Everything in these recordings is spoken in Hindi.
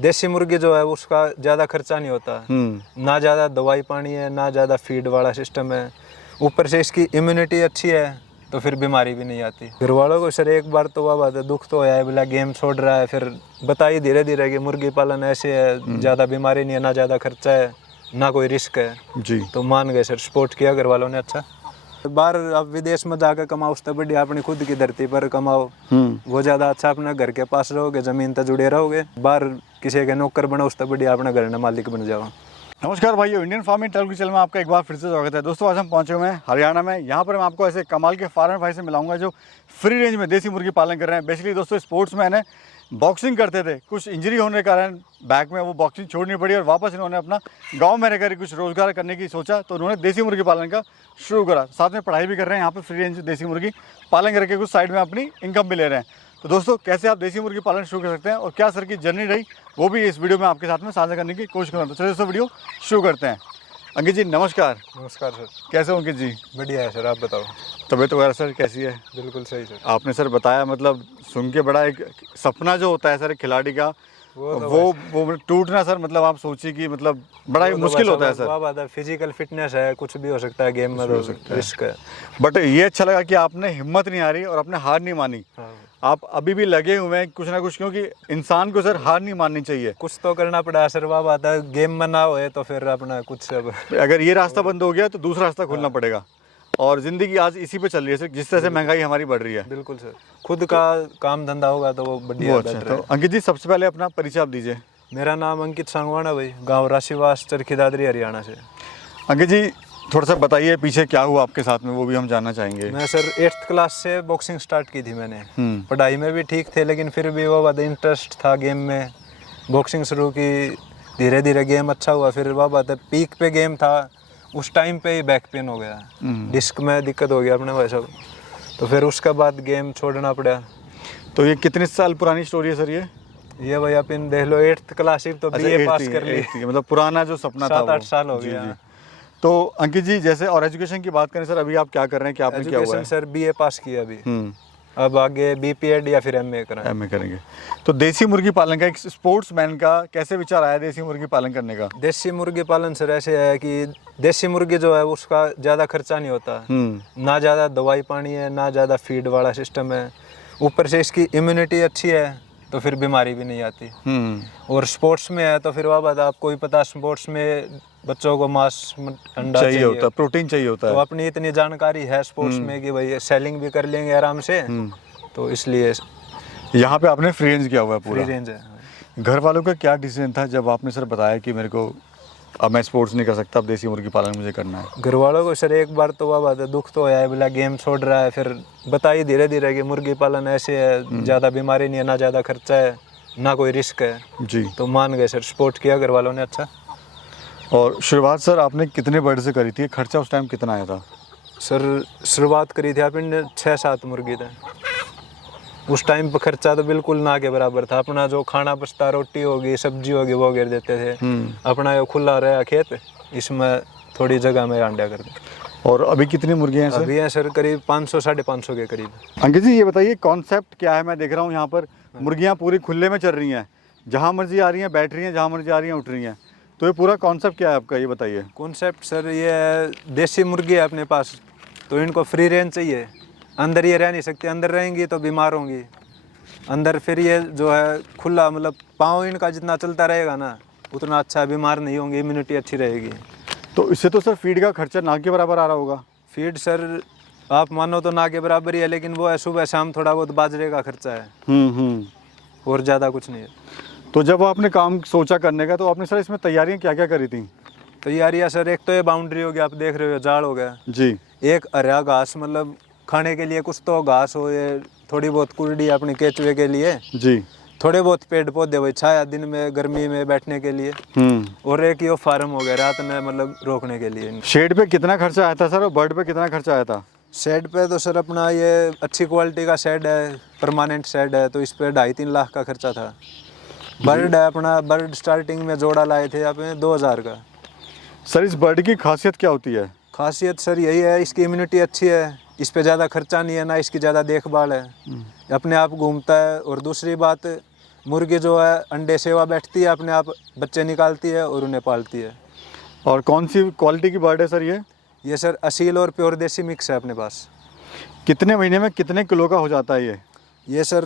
देसी मुर्गी जो है उसका ज़्यादा खर्चा नहीं होता, ना ज़्यादा दवाई पानी है, ना ज़्यादा फीड वाला सिस्टम है, ऊपर से इसकी इम्यूनिटी अच्छी है, तो फिर बीमारी भी नहीं आती। घर वालों को सर एक बार तो वह बात है, दुख तो है, बोला गेम छोड़ रहा है, फिर बताइए धीरे धीरे कि मुर्गी पालन ऐसे है, ज़्यादा बीमारी नहीं है, ना ज़्यादा खर्चा है, ना कोई रिस्क है जी। तो मान गए सर, सपोर्ट किया घर वालों ने। अच्छा, बाहर आप विदेश में जाकर कमाओ उससे बढ़िया अपनी खुद की धरती पर कमाओ, वो ज़्यादा अच्छा। अपने घर के पास रहोगे, ज़मीन तक जुड़े रहोगे, बाहर किसी के नौकर बनो उससे बढ़िया अपने घर में मालिक बन जाओ। नमस्कार भाइयों, इंडियन फार्मिंग टेलीविजन चैनल में आपका एक बार फिर से स्वागत है। दोस्तों आज हम पहुंचे हुए हैं हरियाणा में। यहाँ पर मैं आपको ऐसे कमाल के फार्मर भाई से मिलाऊंगा जो फ्री रेंज में देसी मुर्गी पालन कर रहे हैं। बेसिकली दोस्तों स्पोर्ट्समैन है, बॉक्सिंग करते थे, कुछ इंजरी होने के कारण बैक में वो बॉक्सिंग छोड़नी पड़ी और वापस इन्होंने अपना गांव में रहकर कुछ रोजगार करने की सोचा, तो उन्होंने देसी मुर्गी पालन का शुरू करा। साथ में पढ़ाई भी कर रहे हैं, यहाँ पर फ्री रेंज देसी मुर्गी पालन करके कुछ साइड में अपनी इनकम भी ले रहे हैं। तो दोस्तों कैसे आप देसी मुर्गी पालन शुरू कर सकते हैं और क्या सर की जर्नी रही, वो भी इस वीडियो में आपके साथ में साझा करने की कोशिश करूँगा। तो चलिए दोस्तों वीडियो शुरू करते हैं। अंकित जी नमस्कार। नमस्कार सर। कैसे हो अंकित जी? बढ़िया है सर, आप बताओ। तबीयत वगैरह सर कैसी है? बिल्कुल सही सर। आपने सर बताया, मतलब सुन के बड़ा एक सपना जो होता है सर एक खिलाड़ी का, वो टूटना सर, मतलब आप सोचिए कि मतलब बड़ा ही मुश्किल होता है सर। बात है, फिजिकल फिटनेस है, कुछ भी हो सकता है गेम में, तो रिस्क है। बट ये अच्छा लगा कि आपने हिम्मत नहीं हारी और अपने हार नहीं मानी। आप अभी भी लगे हुए हैं कुछ ना कुछ, क्योंकि इंसान को सर हार नहीं माननी चाहिए, कुछ तो करना पड़ा सर। वाह बात है, गेम में ना होए तो फिर अपना कुछ, अगर ये रास्ता बंद हो गया तो दूसरा रास्ता खोलना पड़ेगा। और जिंदगी आज इसी पे चल रही है सर, जिस तरह से महंगाई हमारी बढ़ रही है। बिल्कुल सर, खुद का काम धंधा होगा तो वो बढ़िया। अच्छा, तो अंकित जी सबसे पहले अपना परिचय आप दीजिए। मेरा नाम अंकित सांगवाना भाई, गाँव राशिवास, चरखी दादरी, हरियाणा से। अंकित जी थोड़ा सा बताइए पीछे क्या हुआ आपके साथ में, वो भी हम जानना चाहेंगे। मैं सर 8th क्लास से बॉक्सिंग स्टार्ट की थी मैंने। पढ़ाई में भी ठीक थे, लेकिन फिर भी वो बात इंटरेस्ट था गेम में, बॉक्सिंग शुरू की, धीरे धीरे गेम अच्छा हुआ। फिर वह बात है, पीक पे गेम था, उस टाइम पे ही बैक पेन हो गया, डिस्क में दिक्कत हो गया अपने भाई साहब, तो फिर उसके बाद गेम छोड़ना पड़ा। तो ये कितने साल पुरानी स्टोरी है सर? ये भाई आप इन देख लो, 8th क्लास ही तो बीए पास कर ली, मतलब पुराना जो सपना था 7-8 साल हो गया। तो अंकित जी जैसे और एजुकेशन की बात करें सर, अभी आप क्या कर रहे हैं, क्या आपने क्या हुआ है? सर बीए पास किया अभी, अब आगे बीपीएड या फिर एमए करेंगे। तो देसी मुर्गी पालन का एक स्पोर्ट्समैन का कैसे विचार आया देसी मुर्गी पालन करने का? देसी मुर्गी पालन सर ऐसे है कि देसी मुर्गी जो है उसका ज़्यादा खर्चा नहीं होता, ना ज़्यादा दवाई पानी है, ना ज़्यादा फीड वाला सिस्टम है, ऊपर से इसकी इम्यूनिटी अच्छी है, तो फिर बीमारी भी नहीं आती। और स्पोर्ट्स में है तो फिर वह बात आपको भी पता, स्पोर्ट्स में बच्चों को मांस अंडा चाहिए होता है, प्रोटीन चाहिए होता है। तो अपनी इतनी जानकारी है स्पोर्ट्स में कि भाई सेलिंग भी कर लेंगे आराम से, तो इसलिए यहाँ पे आपने फ्री रेंज किया हुआ है पूरा? फ्री रेंज है। घर वालों का क्या डिसीजन था जब आपने सर बताया कि मेरे को अब मैं स्पोर्ट्स नहीं कर सकता, अब देसी मुर्गी पालन मुझे करना है? घर वालों को सर एक बार तो वह बात है, दुख तो है, बोला गेम छोड़ रहा है, फिर बताइए धीरे धीरे कि मुर्गी पालन ऐसे है, ज़्यादा बीमारी नहीं है, ना ज़्यादा खर्चा है, ना कोई रिस्क है जी, तो मान गए सर, सपोर्ट किया घर वालों ने। अच्छा, और शुरुआत सर आपने कितने बर्ड से करी थी? खर्चा उस टाइम कितना आया था सर? शुरुआत करी थी आपने 6-7 मुर्गी थे, उस टाइम पर खर्चा तो बिल्कुल ना के बराबर था। अपना जो खाना बचता, रोटी होगी, सब्जी होगी, वो गिर देते थे। अपना ये खुला रहा खेत, इसमें थोड़ी जगह में अंडा कर दे। और अभी कितनी मुर्गियाँ हैं सर? अभी हैं सर करीब 500-550 के करीब। अंकित जी ये बताइए कॉन्सेप्ट क्या है? मैं देख रहा हूँ यहाँ पर मुर्गियाँ पूरी खुले में चल रही हैं, जहाँ मर्जी आ रही हैं बैठ रही हैं, जहाँ मर्जी आ रही हैं उठ रही हैं, तो ये पूरा कॉन्सेप्ट क्या है आपका, ये बताइए। कॉन्सेप्ट सर ये देसी मुर्गी है अपने पास, तो इनको फ्री रेंज चाहिए, अंदर ये रह नहीं सकती, अंदर रहेंगी तो बीमार होंगी अंदर। फिर ये जो है खुला, मतलब पाँव इनका जितना चलता रहेगा ना उतना अच्छा, बीमार नहीं होंगे, इम्यूनिटी अच्छी रहेगी। तो इससे तो सर फीड का खर्चा ना के बराबर आ रहा होगा? फीड सर आप मानो तो ना के बराबर ही है, लेकिन वो है सुबह शाम थोड़ा बहुत बाजरे का खर्चा है, और ज़्यादा कुछ नहीं है। तो जब आपने काम सोचा करने का, तो आपने सर इसमें तैयारियाँ क्या क्या करी थी? तैयारियाँ सर, एक तो ये बाउंड्री हो गया, आप देख रहे हो, जाल हो गया जी, एक हरा घास, मतलब खाने के लिए कुछ तो घास हो, ये थोड़ी बहुत कुर्डी अपनी केचुए के लिए जी, थोड़े बहुत पेड़ पौधे हुए, छाया दिन में गर्मी में बैठने के लिए, और एक ये फार्म हो गया रात में, मतलब रोकने के लिए। शेड पे कितना खर्चा आया था सर, और बर्ड पे कितना खर्चा आया था? शेड पे तो सर अपना ये अच्छी क्वालिटी का शेड है, परमानेंट शेड है, तो इस पे 2.5-3 लाख का खर्चा था। बर्ड है अपना, बर्ड स्टार्टिंग में जोड़ा लाए थे अपने 2000 का। सर इस बर्ड की खासियत क्या होती है? खासियत सर यही है, इसकी इम्यूनिटी अच्छी है, इस पे ज़्यादा खर्चा नहीं है, ना इसकी ज़्यादा देखभाल है, अपने आप घूमता है। और दूसरी बात, मुर्गी जो है अंडे सेवा बैठती है, अपने आप बच्चे निकालती है और उन्हें पालती है। और कौन सी क्वालिटी की बर्ड है सर ये सर असील और प्योर देसी मिक्स है अपने पास। कितने महीने में कितने किलो का हो जाता है ये सर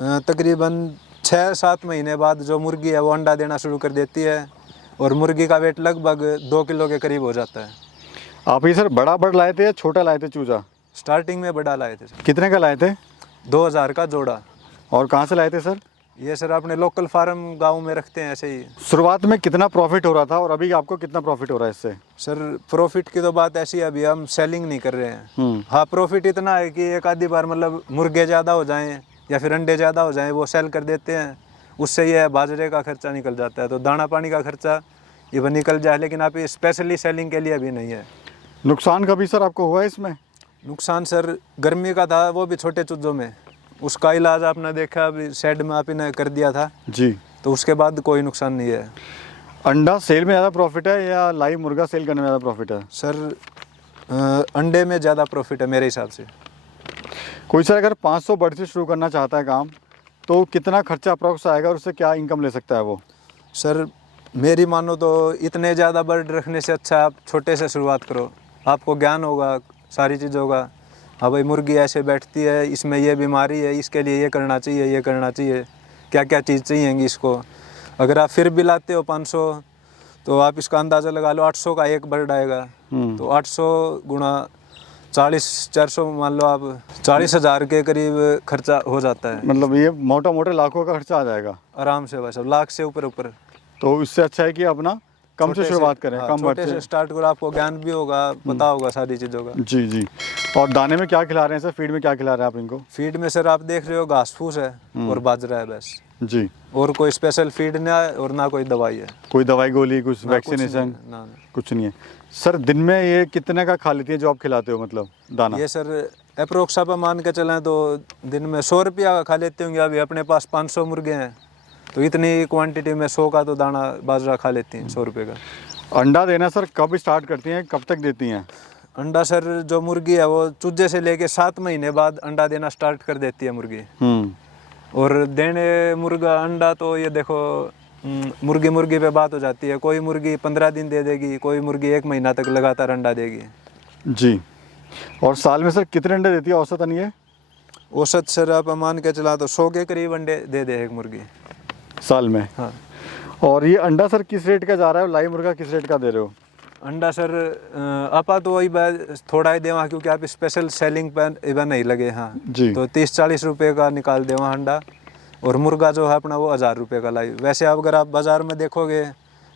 तकरीबन 6-7 महीने बाद जो मुर्गी है वो अंडा देना शुरू कर देती है और मुर्गी का वेट लगभग 2 किलो के करीब हो जाता है। आप ये सर बड़ा बर्ड लाए थे या छोटा लाए थे चूजा? स्टार्टिंग में बड़ा लाए थे सर, कितने का लाए थे? 2000 का जोड़ा। और कहाँ से लाए थे सर? ये सर अपने लोकल फार्म गांव में रखते हैं ऐसे ही। शुरुआत में कितना प्रॉफिट हो रहा था और अभी आपको कितना प्रॉफिट हो रहा है इससे? सर प्रॉफिट की तो बात ऐसी है, अभी हम सेलिंग नहीं कर रहे हैं। हाँ प्रॉफिट इतना है कि एक आधी बार मतलब मुर्गे ज़्यादा हो जाएं या फिर अंडे ज़्यादा हो जाएं वो सेल कर देते हैं, उससे ये बाजरे का खर्चा निकल जाता है, तो दाना पानी का खर्चा ये वो निकल जाए, लेकिन आप स्पेशली सेलिंग के लिए अभी नहीं है। नुकसान कभी सर आपको हुआ है इसमें? नुकसान सर गर्मी का था, वो भी छोटे चूजों में, उसका इलाज आपने देखा अभी शेड में आप ने कर दिया था जी, तो उसके बाद कोई नुकसान नहीं है। अंडा सेल में ज़्यादा प्रॉफिट है या लाइव मुर्गा सेल करने में ज़्यादा प्रॉफिट है? सर अंडे में ज़्यादा प्रॉफिट है मेरे हिसाब से। कोई सर अगर 500 बर्ड से शुरू करना चाहता है काम, तो कितना खर्चा अप्रॉक्स आएगा और उससे क्या इनकम ले सकता है वो? सर मेरी मानो तो इतने ज़्यादा बर्ड रखने से अच्छा आप छोटे से शुरुआत करो, आपको ज्ञान होगा सारी चीज़ों का। हाँ भाई मुर्गी ऐसे बैठती है, इसमें ये बीमारी है, इसके लिए ये करना चाहिए, ये करना चाहिए, क्या क्या चीज़ चाहिएगी इसको। अगर आप फिर भी लाते हो 500 तो आप इसका अंदाज़ा लगा लो 800 का एक बर्ड आएगा, तो 800 गुणा 40-400 मान लो आप 40,000 के करीब खर्चा हो जाता है। मतलब ये मोटा मोटे लाखों का खर्चा आ जाएगा आराम से, बस लाख से ऊपर ऊपर। तो इससे अच्छा है कि अपना कम से शुरुआत करें, हाँ, कम बर्ड छोटे से से स्टार्ट करो, आपको ज्ञान भी होगा, पता होगा सारी चीज़ों का। जी जी। और दाने में क्या खिला रहे हैं सर? फीड में क्या खिला रहे हैं आप इनको? फीड में सर आप देख रहे हो घास फूस है और बाजरा है बस, जी। और कोई स्पेशल फीड ना है और ना कोई दवाई है। कोई दवाई गोली कुछ ना कुछ वैक्सीनेशन? नहीं, ना। कुछ नहीं है सर। दिन में ये कितने का खा लेती है जो आप खिलाते हो, मतलब दाना? ये सर अप्रोक्स आप मान के चलें तो दिन में 100 रुपया का खा लेते होंगे। अभी अपने पास 500 मुर्गे हैं तो इतनी क्वांटिटी में 100 का तो दाना बाजरा खा लेती हैं 100 रुपये का। अंडा देना सर कब स्टार्ट करती हैं, कब तक देती हैं? अंडा सर जो मुर्गी है वो चूजे से लेके 7 महीने बाद अंडा देना स्टार्ट कर देती है मुर्गी। और देने मुर्गा अंडा तो ये देखो मुर्गी मुर्गी पे बात हो जाती है, कोई मुर्गी 15 दिन दे देगी, कोई मुर्गी 1 महीना तक लगातार अंडा देगी। जी। और साल में सर कितने अंडे देती है औसतन ये? औसत सर आप मान के चला तो 100 के करीब अंडे दे दे एक मुर्गी साल में। हाँ। और ये अंडा सर किस रेट का जा रहा है और लाइव मुर्गा किस रेट का दे रहे हो? अंडा सर आपा तो वही थोड़ा ही देवा, क्योंकि आप स्पेशल सेलिंग पर इवन नहीं लगे। हाँ जी। तो 30-40 रुपये का निकाल देवा अंडा, और मुर्गा जो है अपना वो 1000 रुपये का लाइव। वैसे आप अगर आप बाज़ार में देखोगे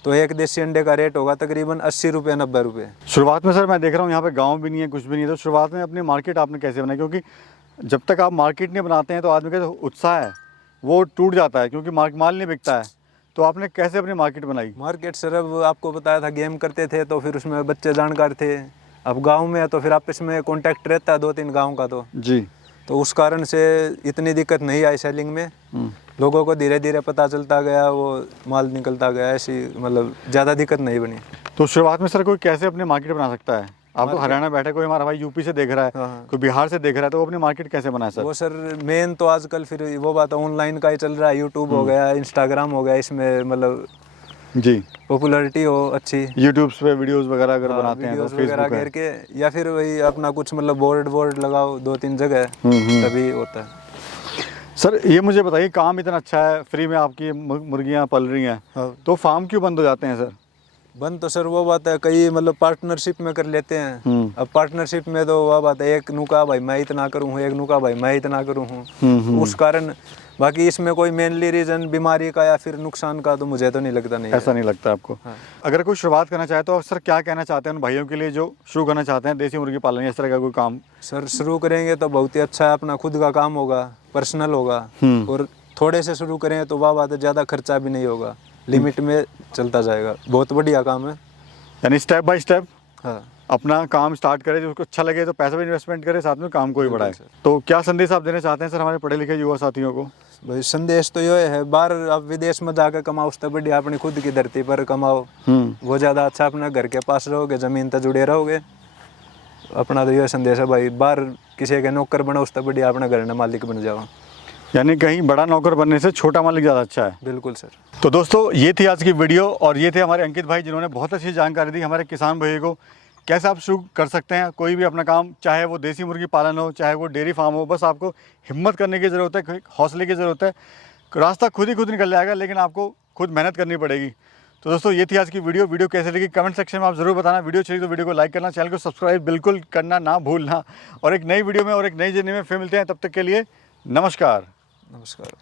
तो एक देसी अंडे का रेट होगा तकरीबन 80 रुपये 90 रुपये। शुरुआत में सर मैं देख रहा हूँ यहाँ पे गांव भी नहीं है, कुछ भी नहीं है, तो शुरुआत में अपनी मार्केट आपने कैसे बनाई? क्योंकि जब तक आप मार्केट नहीं बनाते हैं तो आदमी का जो उत्साह है वो टूट जाता है, क्योंकि माल नहीं बिकता है। तो आपने कैसे अपनी मार्केट बनाई? मार्केट सर अब आपको बताया था गेम करते थे तो फिर उसमें बच्चे जानकार थे। अब गांव में है तो फिर आपस में कांटेक्ट रहता है 2-3 गांव का, तो उस कारण से इतनी दिक्कत नहीं आई सेलिंग में। लोगों को धीरे धीरे पता चलता गया, वो माल निकलता गया, ऐसी मतलब ज़्यादा दिक्कत नहीं बनी। तो शुरुआत में सर कोई कैसे अपनी मार्केट बना सकता है? आप तो हरियाणा बैठे, कोई हमारा भाई यूपी से देख रहा है, हाँ। कोई बिहार से देख रहा है, तो वो अपनी मार्केट कैसे बनाए सर? वो सर मेन तो आजकल फिर वो बात ऑनलाइन का ही चल रहा है, यूट्यूब हो गया, इंस्टाग्राम हो गया, इसमें मतलब जी पॉपुलैरिटी हो अच्छी। यूट्यूब पे वीडियोस वगैरह अगर बनाते हैं तो वीडियोस वगैरह फेसबुक करके, या फिर वही अपना कुछ मतलब बोर्ड लगाओ 2-3 जगह, तभी होता है। सर ये मुझे बताइए, काम इतना अच्छा है, फ्री में आपकी मुर्गियाँ पल रही हैं, हाँ। तो फार्म क्यों बंद हो जाते हैं सर? बंद तो सर वो बात है, कई मतलब पार्टनरशिप में कर लेते हैं। अब पार्टनरशिप में तो वह बात है, एक नुका भाई मैं इतना करूँ हूँ, एक नुका भाई मैं इतना करूँ हूँ, उस कारण। बाकी इसमें कोई मेनली रीज़न बीमारी का या फिर नुकसान का तो मुझे तो नहीं लगता। नहीं ऐसा नहीं लगता आपको? हाँ। अगर कोई शुरुआत करना चाहे तो सर क्या कहना चाहते हैं उन भाइयों के लिए जो शुरू करना चाहते हैं देसी मुर्गी पालन, इस तरह का कोई काम? सर शुरू करेंगे तो बहुत ही अच्छा है, अपना खुद का काम होगा, पर्सनल होगा, और थोड़े से शुरू करें तो वह बात है ज़्यादा खर्चा भी नहीं होगा, लिमिट में चलता जाएगा। बहुत बढ़िया काम है, यानी स्टेप बाय स्टेप हाँ, अपना काम स्टार्ट करे, जो उसको अच्छा लगे तो पैसा भी इन्वेस्टमेंट करे, साथ में काम को भी बढ़ाए। तो क्या संदेश आप देना चाहते हैं सर हमारे पढ़े लिखे युवा साथियों को? भाई संदेश तो ये है, बाहर आप विदेश में जाकर कमाओ उससे बढ़िया अपनी खुद की धरती पर कमाओ, वो ज़्यादा अच्छा। अपना घर के पास रहोगे, ज़मीन तक जुड़े रहोगे। अपना तो ये संदेश है भाई, बाहर किसी के नौकर बनो उससे बढ़िया अपना घर में मालिक बन जाओ। यानी कहीं बड़ा नौकर बनने से छोटा मालिक ज़्यादा अच्छा है। बिल्कुल सर। तो दोस्तों ये थी आज की वीडियो और ये थे हमारे अंकित भाई जिन्होंने बहुत अच्छी जानकारी दी हमारे किसान भाइयों को कैसे आप शुरू कर सकते हैं कोई भी अपना काम, चाहे वो देसी मुर्गी पालन हो, चाहे वो डेयरी फार्म हो। बस आपको हिम्मत करने की ज़रूरत है, हौसले की ज़रूरत है। रास्ता खुद ही खुद निकल जाएगा, लेकिन आपको खुद मेहनत करनी पड़ेगी। तो दोस्तों ये थी आज की वीडियो कैसे लगी कमेंट सेक्शन में आप ज़रूर बताना। वीडियो चाहिए तो वीडियो को लाइक करना, चैनल को सब्सक्राइब बिल्कुल करना ना भूलना। और एक नई वीडियो में और एक नई जर्नी में फिर मिलते हैं, तब तक के लिए नमस्कार। नमस्कार।